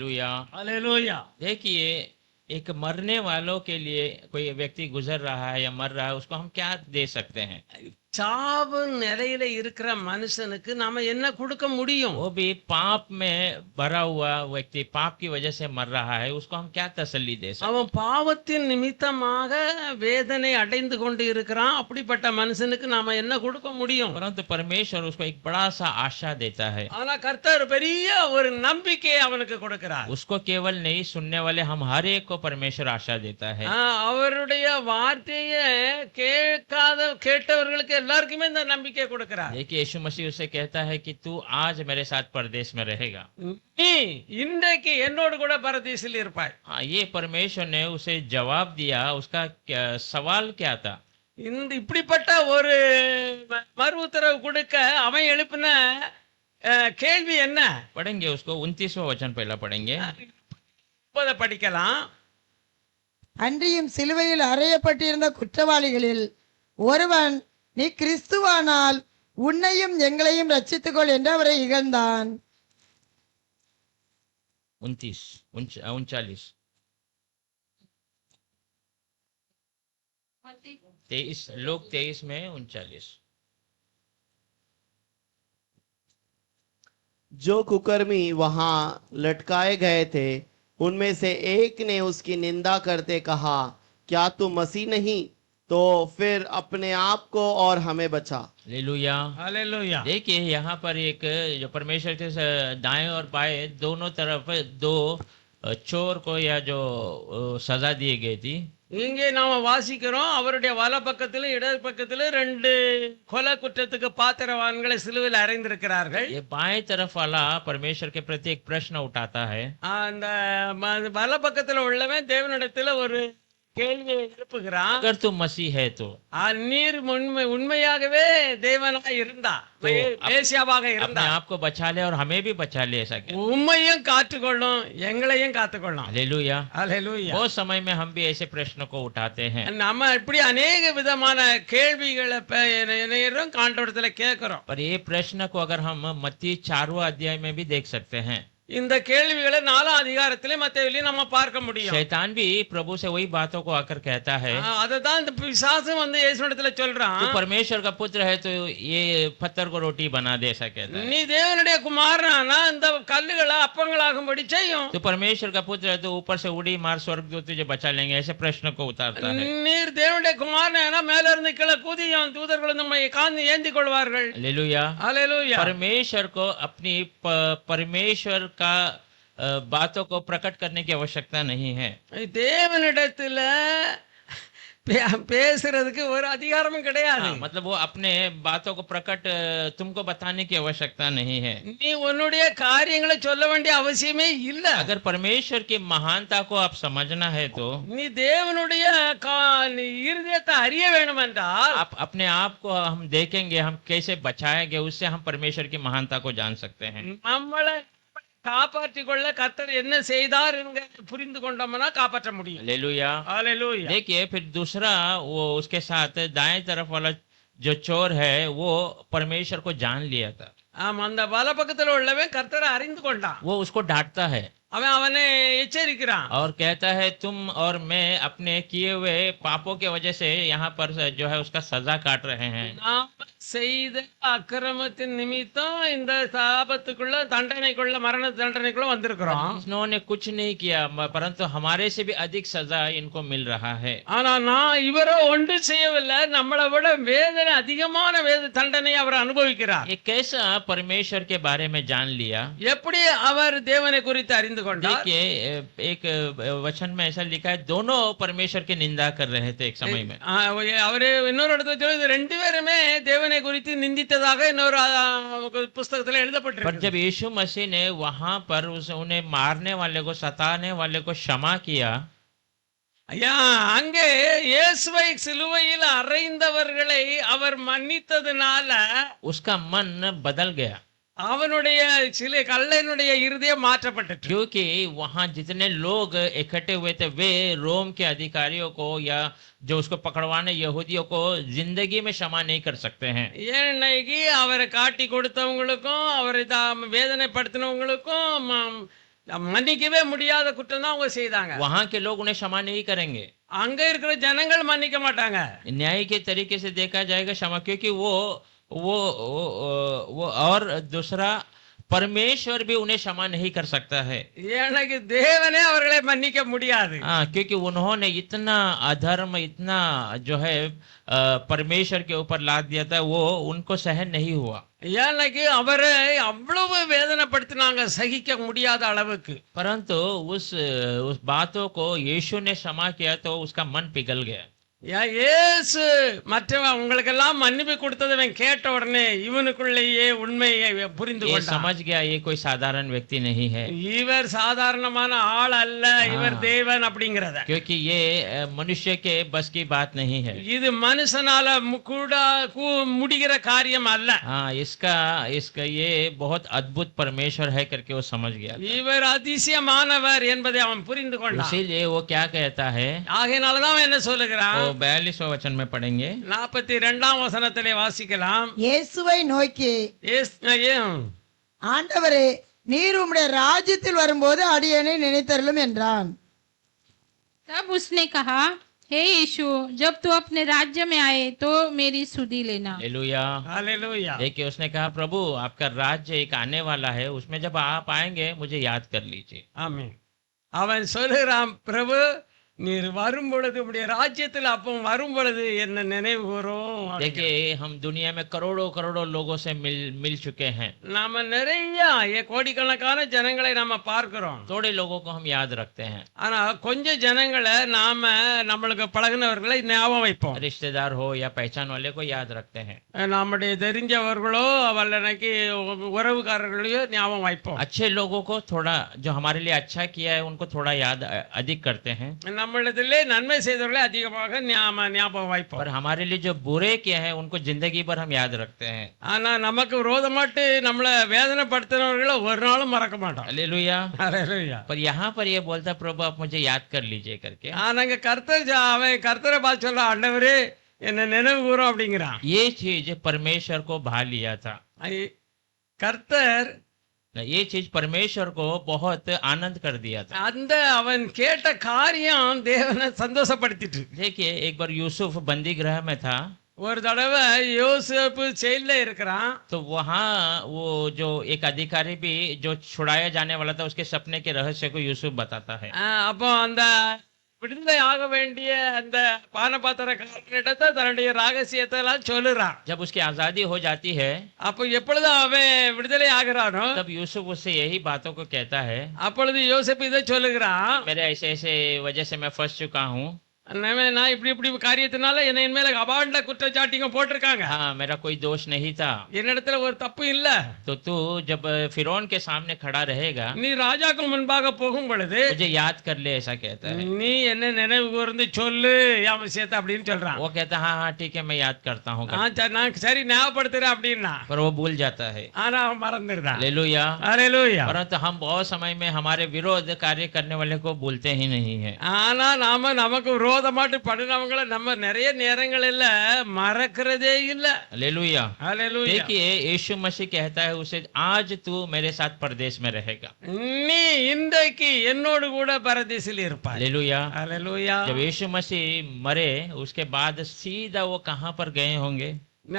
Hallelujah. Hallelujah. देखिए, एक मरने वालों के लिए कोई व्यक्ति गुजर रहा है या मर रहा है, उसको हम क्या दे सकते हैं? சாவு நிலையில இருக்கிற மனுஷனுக்கு நாம என்ன கொடுக்க முடியும்? वो भी पाप में भरा हुआ व्यक्ति, पाप की वजह से मर रहा है, उसको हम क्या तसल्ली दे सकते அவன் பாவத்தின் நிமித்தமாக வேதனை அடைந்து கொண்டு இருக்கிறான். அப்படிப்பட்ட மனுஷனுக்கு நாம என்ன கொடுக்க हैं? முடியும்? परंतु परमेश्वर उसको एक बड़ा सा आशा देता है। ஆனா கர்த்தர் பெரிய ஒரு நம்பிக்கையை அவனுக்கு கொடுக்கிறார். उसको केवल नहीं, सुनने वाले हम हर एक को परमेश्वर आशा देता है। அவருடைய வார்த்தையை கேட்டவர்களுக்கு எல்லாருக்குமே இந்த நம்பிக்கை கொடுக்கிறார். देखिए, यीशु मसीह उसे कहता है कि तू आज मेरे साथ परदेश में रहेगा। நீ இன்றைக்கு என்னோடு கூட பரதீசில் இருப்பாய். हाँ, ये परमेश्वर ने उसे जवाब दिया। उसका सवाल क्या था? இந்த இப்படிப்பட்ட ஒரு மறு உத்தரவு கொடுக்க அவன் எழுப்பின கேள்வி என்ன? पढ़ेंगे उसको। 29वां वचन पहला पढ़ेंगे। படிக்கலாம். அன்றியும் சிலுவையில் அறையப்பட்டிருந்த குற்றவாளிகளில் ஒருவன், நீ கிறிஸ்துவானால் உன்னையும் எங்களையும் ரட்சித்துக்கொள் என்று அவரை இகழ்ந்தான். 39 23 लोग 23 में 39। जो कुकर्मी वहां लटकाए गए थे उनमें से एक ने उसकी निंदा करते कहा, क्या तू मसीह नहीं? तो फिर अपने आप को और हमें बचा। हालेलुया। हालेलुया। देखिए, यहाँ पर एक जो परमेश्वर के दाएं और बाएं दोनों तरफ दो चोर को या जो सजा दी गई थी। இங்கே நாம வாசிக்கிறோம், அவருடைய வல பக்கத்திலும் இடது பக்கத்திலும் ரெண்டு கொலை குற்றத்துக்கு பாத்திரவான்களை சிலுவையில் அறைந்திருக்கிறார்கள். ये बाएं तरफ वाला परमेश्वर के प्रति एक प्रश्न उठाता है। அந்த வல பக்கத்துல உள்ளவன் தேவனிடத்துல ஒரு கேள்வியை எழுப்புகிறான். अगर तू मसीह है तो நீர் உண்மையாகவே தேவனாக இருந்தா, மேசியாவாக अपने இருந்தா, आप को बचा ले और हमें भी बचा ले, ऐसा क्या? உம்மையும் காத்துக்கொள்ளும் எங்களையும் காத்துக்கொள்ளும். हालेलुया। हालेलुया। बहुत समय में हम भी ऐसे प्रश्न को उठाते हैं। நம்ம இப்படி अनेक விதமான கேள்விகளை ஆண்டவரிடத்துல கேட்கிறோம். पर ये प्रश्न को अगर हम मत्ती 4वां अध्याय में भी देख सकते हैं। இந்த கேள்விகளை 4ஆம் அதிகாரத்திலே மத்தேயுவிலே நம்ம பார்க்க முடியும். शैतान भी प्रभु से वही बातों को आकर कहता है, அததான் இந்த பிசாசும் வந்து இயேசுவிடத்துல சொல்றான், तू परमेश्वर का पुत्र है तो ये पत्थर को रोटी बना दे, ऐसा कहता है। நீ தேவனுடைய குமாரனா இந்த கல்லுகளை அப்பங்களாகும்படி செய்யும். तू परमेश्वर का पुत्र है तो ऊपर से उड़ी मार, स्वर्गदूत तुझे बचा लेंगे, ऐसे प्रश्न को उतारता है। நீர் தேவனுடைய குமாரனா மேல இருந்து கீழே குதியும், தூதர்கள் நம்மை காந்து ஏந்தி கொள்வார்கள். हालेलुया। हालेलुया। परमेश्वर को अपनी परमेश्वर का बातों को प्रकट करने की आवश्यकता नहीं है। தேவனிடத்துல பேசுறதுக்கு ஒரு அதிகாரமும் கிடையாது. मतलब वो अपने बातों को प्रकट तुमको बताने की आवश्यकता नहीं है। நீ உன்னுடைய காரியங்களை சொல்ல வேண்டிய அவசியமே இல்ல. अगर परमेश्वर की महानता को आप समझना है तो நீ தேவனுடைய இருதயத்தை அறிய வேண்டும் என்றால் आप अपने आप को हम देखेंगे, हम कैसे बचाएंगे, उससे हम परमेश्वर की महानता को जान सकते हैं। நம்மளை காப்பாற்றிக் கொள்ள கர்த்தர் என்ன செய்தார் என்று புரிந்து கொண்டோம்னா காப்பாற்ற முடியும். हालेलुया। हालेलुया। देखिए, फिर दूसरा वो उसके साथ दाएं तरफ वाला जो चोर है वो परमेश्वर को जान लिया था। ஆமா, அந்த வல பக்கத்துல உள்ளவன் கர்த்தரை அறிந்து கொண்டான். वो उसको डांटता है அவன் அவனை எச்சரிக்கிறான். और कहता है, तुम और मैं अपने किए हुए पापों के वजह से यहाँ पर जो है उसका सजा काट रहे हैं। நாம் செய்த அக்கிரமத்தின் நிமித்தம் இந்த சாபத்துக்குள்ள தண்டனைக்குள்ள மரண தண்டனைக்குள்ள வந்திருக்கிறோம். इन्होंने कुछ नहीं किया, परंतु हमारे से भी अधिक सजा इनको मिल रहा है। ஆனா நான் இவரோ ஒன்று செய்யவில்லை, நம்மளை விட வேதனை அதிகமான தண்டனை அவர் அனுபவிக்கிறார். ये कैसा परमेश्वर के बारे में जान लिया? எப்படி அவர் தேவனை குறித்து அறிந்து கொண்டார்? देखिए, एक वचन में ऐसा लिखा है, दोनों परमेश्वर की निंदा कर रहे थे एक समय में। அவரு இன்னொரு இடத்துல சொல்லி ரெண்டு பேருமே தேவனை குறித்து நிந்தித்ததாக இன்னொரு புஸ்தகத்துல पर எழுதப்பட்டிருக்கு. जब यीशु मसीह ने वहां पर उन्हें मारने वाले को, सताने वाले को क्षमा किया, ஐயா, அங்கே இயேசுவை சிலுவையில் அறைந்தவர்களை அவர் மன்னித்ததுனால उसका मन बदल गया। அவனுடைய சில கல்லனுடைய இருதயம் மாற்றப்பட்டது. क्योंकि वहां जितने लोग इकट्ठे हुए थे वे रोम के अधिकारियों को या जो उसको पकड़वाने यहूदियों को जिंदगी में क्षमा नहीं कर सकते हैं। ஏன்னைக்கு அவரை காட்டி கொடுத்தவங்களுக்கும் அவரை வேதனைப்படுத்தினவங்களுக்கும் மன்னிக்கவே முடியாத குற்றம் தான் அவங்க செய்தாங்க. वहां के लोग उन्हें क्षमा नहीं करेंगे। அங்க இருக்கிற ஜனங்கள் மன்னிக்க மாட்டாங்க. न्याय के तरीके से देखा जाएगा क्षमा, क्योंकि वो और दूसरा परमेश्वर भी उन्हें क्षमा नहीं कर सकता है। எனக்கு தேவனே அவர்களை மன்னிக்க முடியாது. हाँ, क्योंकि उन्होंने इतना अधर्म, इतना जो है परमेश्वर के ऊपर लाद दिया था, वो उनको सहन नहीं हुआ। எனக்கு அவரை அவ்வளவு வேதனைப்படுத்தினாங்க சகிக்க முடியாத அளவுக்கு. परंतु उस बातों को यीशु ने क्षमा किया तो उसका मन पिघल गया। இயேசு மற்றவன் உங்களுக்கெல்லாம் மன்னிப்பு கொடுத்தவன் கேட்ட உடனே இவனுக்குள்ளேயே உண்மையை புரிந்து ये கொண்டான். समझ गया ये कोई साधारण व्यक्ति नहीं है, இவர் சாதாரணமான ஆள் அல்ல, இவர் தேவன் அப்படிங்கிறத. क्योंकि ये मनुष्य के बस की बात नहीं है। இது மனுஷனால முடிகிற காரியம் அல்ல. हाँ, इसका ये बहुत अद्भुत परमेश्वर है करके वो समझ गया था। இவர் அதிசயமானவர் என்பதை அவன் புரிந்து கொண்டான். इसीलिए वो क्या कहता है, ஆகையினாலதான் அவன் என்ன சொல்லுகிறான், 42वें वचन में पढ़ेंगे। 42ஆம் வசனத்திலே வாசிக்கலாம். இயேசுவை நோக்கி, ஆண்டவரே, நீர் உம்முடைய ராஜ்யத்தில் வரும்போது அடியேனை நினைத்தருளும் என்றான். तब उसने कहा, हे यीशु, जब तू अपने राज्य में आए तो मेरी सुधि लेना। हालेलुया। हालेलुया। देखिए, उसने कहा, प्रभु आपका राज्य एक आने वाला है, उसमें जब आप आएंगे मुझे याद कर लीजिए। ஆமென். அவன் சொல்லுகிறான், பிரபு நீர் வரும் பொழுது உம்முடைய ராஜ்யத்தில் அப்போ வரும் பொழுது என்ன நினைவு கூரும். देखिए, हम दुनिया में करोड़ों करोड़ों लोगों से मिल चुके हैं। நாம நிறைய கோடிக்கணக்கான ஜனங்களை நாம பார்க்கிறோம். थोड़े लोगों को हम याद रखते हैं, ஆனா கொஞ்சம் ஜனங்களை நாம நம்மளுக்கு பழகினவர்களை ஞாபகம் வைப்போம். रिश्तेदार हो या पहचान वाले को याद रखते हैं। நம்முடைய தெரிஞ்சவர்களோ வல்லனைக்கு உறவுக்காரர்களையோ ஞாபகம் வைப்போம். अच्छे लोगों को थोड़ा, जो हमारे लिए अच्छा किया है उनको थोड़ा याद अधिक करते हैं, நம்மளிடத்திலே நன்மை செய்தவர்களை அதிகமாக ஞாபகம் வைப்போம். पर हमारे लिए जो बुरे किए हैं उनको जिंदगी भर हम याद रखते हैं। ஆனா நமக்கு விரோதமாட்டு நம்மளை வேதனைப்படுத்தினவர்களை ஒரு நாளும் மறக்க மாட்டோம். हालेलुया। ஹalleluya. पर यहाँ पर ये बोलता, प्रभु आप मुझे याद कर लीजिए करके। ஆனாங்க அவன் கர்த்தரை பார்த்து சொல்ற, ஆண்டவரே என்ன நினைவு கூரும் அப்படிங்கிறான். ये चीज परमेश्वर को भा लिया था। கர்த்தர் ये चीज परमेश्वर को बहुत आनंद कर दिया था। அந்த அவன் கேட்ட காரியம் தேவனை சந்தோஷப்படுத்திட்டு. देखिए, एक बार यूसुफ बंदी गृह में था, ஒரு தடவை யோசேப்பு ஜெயில்ல இருக்கிறான். तो वहाँ वो जो एक अधिकारी भी जो छुड़ाया जाने वाला था, उसके सपने के रहस्य को यूसुफ बताता है। அப்போ அந்த விடுதலை ஆக வேண்டிய அந்த பானபாத்திரக்காரனிடத்தை தன்னுடைய ரகசியத்தை எல்லாம் சொல்லுறான். जब उसकी आजादी हो जाती है, அப்போ எப்பொழுது அவன் விடுதலை ஆகிறானோ तब यूसुफ उससे यही बातों को कहता है, அப்பொழுது யோசேப்பு இதை சொல்லுகிறான், मेरे ऐसे ऐसे वजह से मैं फंस चुका हूँ। நான் இப்படி காரியத்தினால என்னை மேல அபாண்ட குற்றச்சாட்டிங்க போட்டிருக்காங்க. हाँ, मेरा कोई दोष नहीं था। என்னிடத்துல ஒரு தப்பு இல்ல. तो तू जब फिरौन के सामने खड़ा रहेगा, நீ ராஜாக்கு முன்பாக போகும் பொழுது मुझे याद कर ले, ऐसा कहता है। நீ என்ன நினைவு கூர்ந்து சொல்லு என் விஷயத்தை அப்படின்னு சொல்றான். वो कहता है, हाँ हाँ ठीक है, मैं याद करता हूँ, நான் சரி ஞாபகப்படுத்துறேன் அப்படின்னா, पर वो भूल जाता है। ஆனா அவன் மறந்துடுறான். हालेलुया। ஹalleluya. परंतु हम बहुत समय में हमारे विरोध कार्य करने वाले को भूलते ही नहीं है। ஆனா நாம நமக்கு விரோதமாட்டு பண்ணினவங்களை நம்ம நிறைய நேரங்களில் மறக்கிறதே இல்ல. हालेलुया। ஹalleluya. देखिए, यीशु मसीह कहता है उसे, आज तू मेरे साथ परदेश में रहेगा। நீ இன்றைக்கு என்னோடு கூட பரதேசில் இருப்பாய். हालेलुया। ஹalleluya. जब यीशु मसीह मरे, उसके बाद सीधा वो कहाँ पर गए होंगे?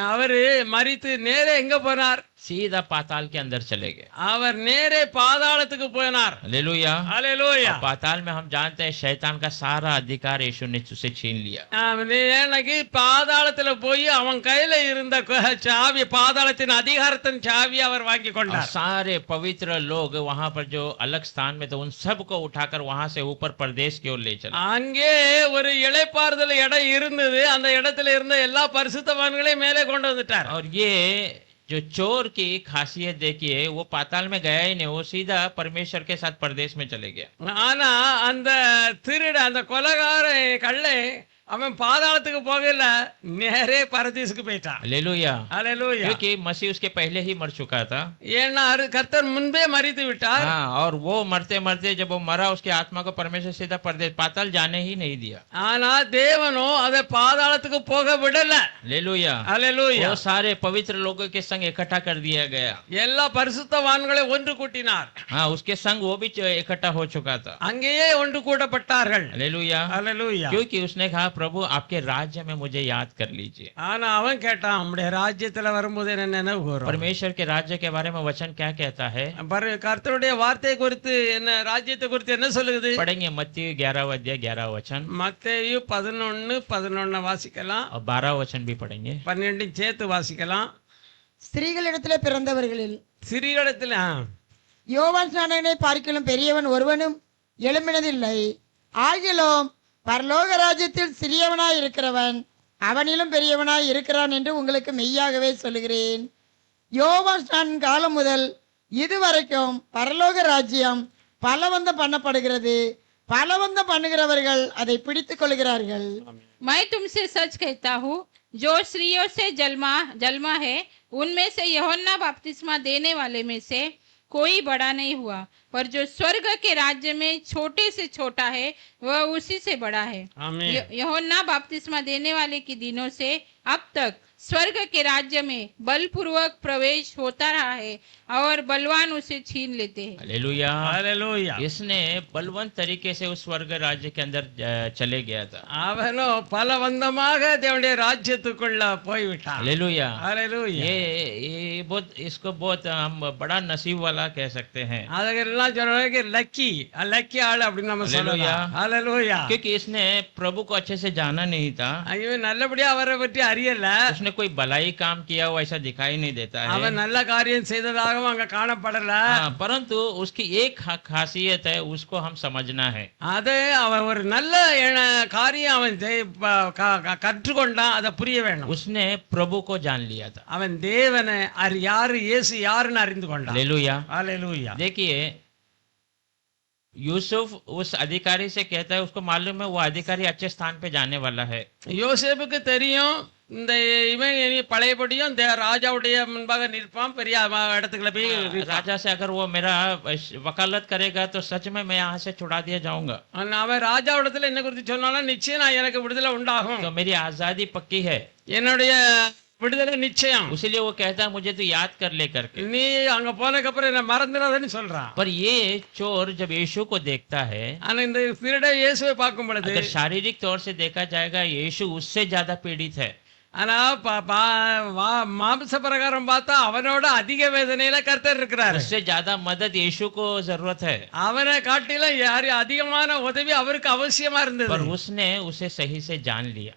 அவரு மரித்து நேரே எங்க போனார்? सीधा पाताल के अंदर चले गए। அவர் நேரே பாதாளத்துக்கு போனார். हालेलुया। ஹalleluya. पाताल में हम जानते हैं शैतान का सारा अधिकार यीशु ने उसे छीन लिया। எனக்கு பாதாளத்துல போய் அவன் கையில இருந்த சாவி, பாதாளத்தின் அதிகாரத்தின் சாவி அவர் வாங்கி और கொண்டார். सारे पवित्र लोग वहां पर जो अलग स्थान में थे, उन सबको उठाकर वहां से ऊपर प्रदेश की ओर ले चला। அங்கே ஒரு இளைப்பாறுதல் இடம் இருந்தது. அந்த இடத்துல இருந்த எல்லா பரிசுத்தவான்களையும் மேலே கொண்டு வந்துட்டார். और ये जो चोर की खासियत देखिए, वो पाताल में गया ही नहीं, वो सीधा परमेश्वर के साथ परदेश में चले गया। ஆனா அந்த திருட, அந்த கொலைகார கள்ளை அவன் பாதாளத்துக்கு போகல, நேரே பரதீசுக்கு போயிட்டான். हालेलुया। ஹalleluya. क्योंकि मसीह उसके पहले ही मर चुका था। ஏன்னா கர்த்தர் முன்பே மரித்து விட்டார். हाँ, और वो मरते मरते जब वो मरा उसकी आत्मा को परमेश्वर सीधा परदेश पाताल जाने ही नहीं दिया। ஆனா தேவனோ அதை பாதாளத்துக்கு போக விடல. हालेलुया। ஹalleluya. वो सारे पवित्र लोगों के संग इकट्ठा कर दिया गया। எல்லா பரிசுத்தவான்களை ஒன்று கூட்டினார். हाँ, उसके संग वो भी इकट्ठा हो चुका था। அங்கேயே ஒன்று கூட்டப்பட்டார்கள். हालेलुया। ஹalleluya. क्योंकि उसने कहा प्रभु आपके राज्य में मुझे याद कर लीजिए। ஆனா அவன் கேட்டான், நம்முடைய ராஜ்யத்துல வரும்போது என்ன நினைவு வரும்? परमेश्वर के राज्य के बारे में वचन क्या कहता है? கர்த்தருடைய வார்த்தை குறித்து என்ன, ராஜ்யத்தை குறித்து என்ன சொல்லுது? पढ़ेंगे मत्ती 11 अध्याय 11 वचन மத்தேயு 11:11 வாசிக்கலாம். और 12 वचन भी पढ़ेंगे। 12 சேர்த்து வாசிக்கலாம். ஸ்திரீகளிடத்திலே பிறந்தவர்களில் சிறிகளிடத்துல யோவான் ஸ்நானகனை பார்க்கிலும் பெரியவன் ஒருவனும் எழும்பினதில்லை. ஆகிலும் பரலோக ராஜ்யத்தில் சிறியவனாய் இருக்கிறவன் அவனிலும் பெரியவனாய் இருக்கிறான் என்று உங்களுக்கு மெய்யாகவே சொல்லுகிறேன். யோவான் ஸ்நானன் காலம் முதல் இதுவரைக்கும் பரலோக ராஜ்யம் பலவந்தம் பண்ணப்படுகிறது, பலவந்தம் பண்ணுகிறவர்கள் அதை பிடித்துக் கொள்கிறார்கள். मैं तुमसे सच कहता हूँ, जो स्त्रियों से जन्मा है उनमें से यूहन्ना बपतिस्मा देने वाले में से कोई बड़ा नहीं हुआ, पर जो स्वर्ग के राज्य में छोटे से छोटा है वह उसी से बड़ा है। यूहन्ना बपतिस्मा देने वाले के दिनों से अब तक स्वर्ग के राज्य में बलपूर्वक प्रवेश होता रहा है और बलवान उसे छीन लेते हैं। हालेलुया। ஹalleluya. इसने बलवंत तरीके से उस स्वर्ग राज्य के अंदर चले गया था। அவனோ பலவந்தமாக தேவனுடைய ராஜ்யத்துக்குள்ள போய்விட்டான். हालेलुया। ஹalleluya. ये बहुत इसको बहुत हम बड़ा नसीब वाला कह सकते हैं। அதெல்லாம் சொல்றாங்க லக்கி, லக்கி ஆள் அப்படின்னு நம்ம சொல்லலாம். ஹalleluya. क्योंकि इसने प्रभु को अच्छे से जाना नहीं था। இவன் நல்லபடியா அவரை பற்றி அறியல. उसने कोई भलाई काम किया हो ऐसा दिखाई नहीं देता है। அவன் நல்ல காரியம் செய்ததாகவும் அங்க காணப்படல. परंतु उसकी एक खासियत है, उसको हम समझना है। அது அவன் ஒரு நல்ல காரியம் அவன் கற்றுக்கொண்டான், அதை புரிய வேணும். उसने प्रभु को जान लिया था। அவன் தேவனை யாரு, இயேசு யாருன்னு அறிந்து கொண்டான். हालेलुया। ஹalleluya. देखिए यूसुफ उस अधिकारी से कहता है, उसको मालूम है वो अधिकारी अच्छे स्थान पे जाने वाला है। யோசேப்புக்கு தெரியும் இந்த இவன் இனி பழையபடியும் ராஜாவுடைய முன்பாக நிற்பான், பெரிய இடத்துக்குள்ள போய் राजा से अगर वो मेरा वकालत करेगा तो सच में मैं यहाँ से छुड़ा दिया जाऊंगा। அவன் ராஜாவிடத்துல என்ன குறித்து சொன்னாலும் நிச்சயம் நான் எனக்கு விடுதலை உண்டாகும், तो मेरी आजादी पक्की है। என்னுடைய விடுதலை நிச்சயம். इसीलिए वो कहता है मुझे तो याद कर ले करके। நீ அங்க போனதுக்கு அப்புறம் என்ன மறந்துடாதன்னு சொல்றான். पर ये चोर जब यीशु को देखता है, ஆனா இந்த திருட இயேசுவை பார்க்கும் பொழுது अगर शारीरिक तौर से देखा जाएगा यीशु उससे ज्यादा पीड़ित है। ஆனா மாம்ச பிரகாரம் பார்த்தா அவனோட அதிக வேதனையில கர்த்தர் இருக்கிறார். उससे ज्यादा मदद यीशु को जरूरत है। அவனை காட்டிலும் யாரு அதிகமான உதவி அவருக்கு அவசியமா இருந்தது. पर उसने उसे सही से जान लिया।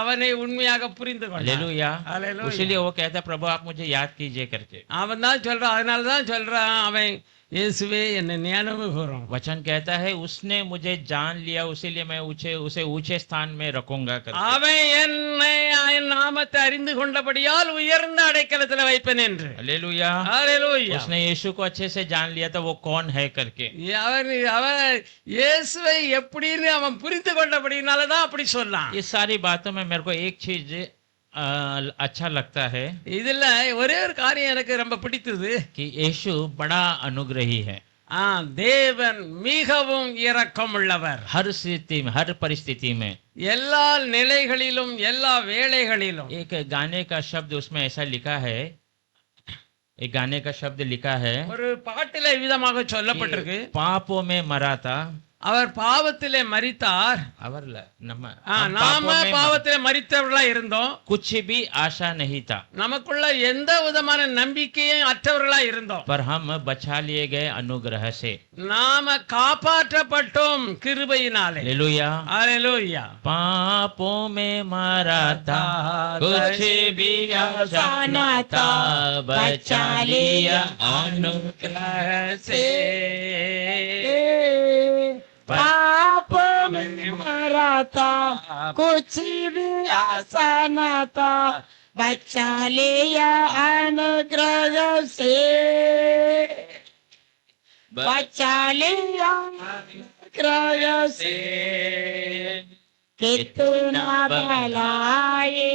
அவனை உண்மையாக புரிந்து கொண்டார். हालेलुया। हालेलुया. इसीलिए वो कहता है प्रभु आप मुझे याद कीजिए करके। அவன் தான் சொல்றான், அதனாலதான் சொல்றான் அவன், இயேசுவே என்னை நினைவு கூரும். वचन कहता है उसने मुझे जान लिया, इसीलिए मैं उसे ऊंचे स्थान में रखूंगा करके। அவன் என்னை என் நாமத்தை அறிந்து கொண்டபடியால் உயர்ந்த அடைக்கலத்தில் வைப்பேன் என்று. हालेलुया। ஹalleluya. उसने यीशु को अच्छे से जान लिया था वो कौन है करके। அவன் இயேசுவை எப்படின்னு அவன் புரிந்து கொண்டபடினாலதான் அப்படி சொன்னான். ये सारी बातों में मेरे को एक चीज अच्छा लगता है இதுல ஒரே ஒரு காரியம் எனக்கு ரொம்ப பிடித்தது, कि यीशु बड़ा अनुग्रही है। தேவன் மிகவும் இரக்கம் உள்ளவர். हर स्थिति में, हर परिस्थिति में, எல்லா நிலைகளிலும் எல்லா வேளைகளிலும். एक गाने का शब्द उसमें ऐसा लिखा है, एक गाने का शब्द लिखा है ஒரு பாட்டில விதமாக சொல்லப்பட்டிருக்கு, पापों में मरा था। அவர் பாவத்திலே மரித்தார். அவர்ல நம்ம நாம பாவத்திலே மரித்தவர்களா இருந்தோம். कुछ भी आशा नहीं था, நமக்குள்ள எந்த விதமான நம்பிக்கையும் அற்றவர்களா இருந்தோம். पर हम बचा लिए गए अनुग्रह से। நாம காப்பாற்றப்பட்டோம் கிருபையினாலே. हालेलुया। ஹalleluya. पापों में मरा था, कुछ भी आशा न था, बचा लिया अनुग्रह से। पाप में मरा था, कुछ भी आशा न था, बचा लिया अनुग्रह से, बचा लिया अनुग्रह से। कि तू ना भलाए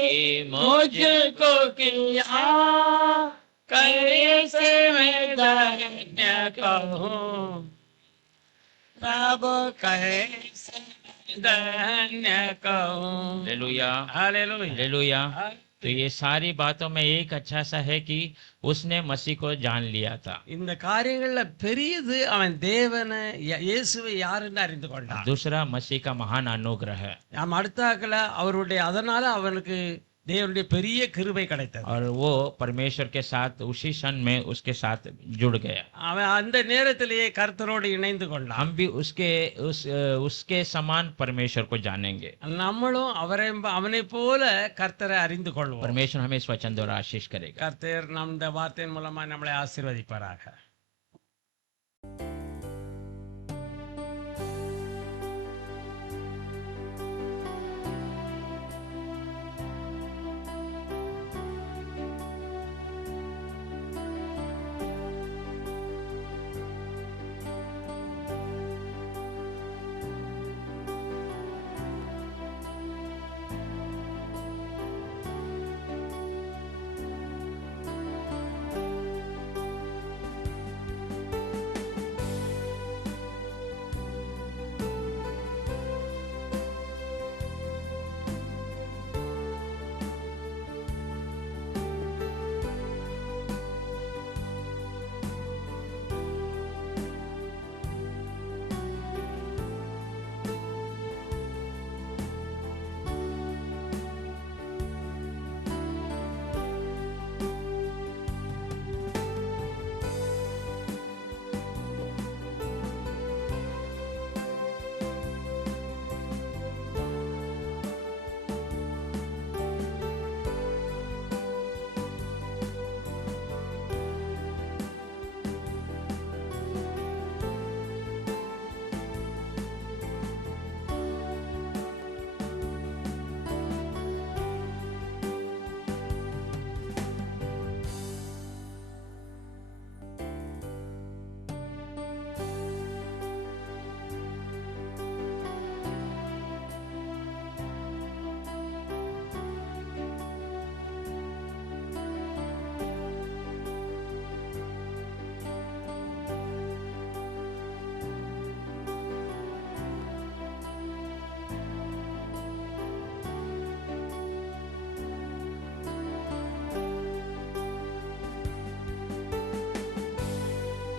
मुझको किया, कैसे मैं धन्य कहूँ, प्रभु कैसे धन्य कहूँ। Hallelujah, hallelujah. हालेलुया। तो ये सारी बातों में एक अच्छा सा है कि उसने मसीह को जान लिया था। இந்த காரியங்கள்ல பெரியது அவன் தேவனை இயேசுவை யாருன்னு அறிந்து கொண்டான். दूसरा मसीह का महान अनुग्रह है, நாம் அடுத்தாக்கல அவருடைய அதனால அவனுக்கு தேவனுடைய பெரிய கிருபை கிடைத்தது. और वो परमेश्वर के साथ उसी क्षण में उसके साथ जुड़ गया। அவன் அந்த நேரத்திலேயே கர்த்தரோடு இணைந்து கொண்டான். हम भी उसके समान परमेश्वर को जानेंगे। நம்மளும் அவனை போல கர்த்தரை அறிந்து கொள்வோம். परमेश्वर हमें इस वचन द्वारा आशीष करेगा। கர்த்தர் நம் இந்த வார்த்தையின் மூலமா நம்மளை ஆசீர்வதிப்பாராக.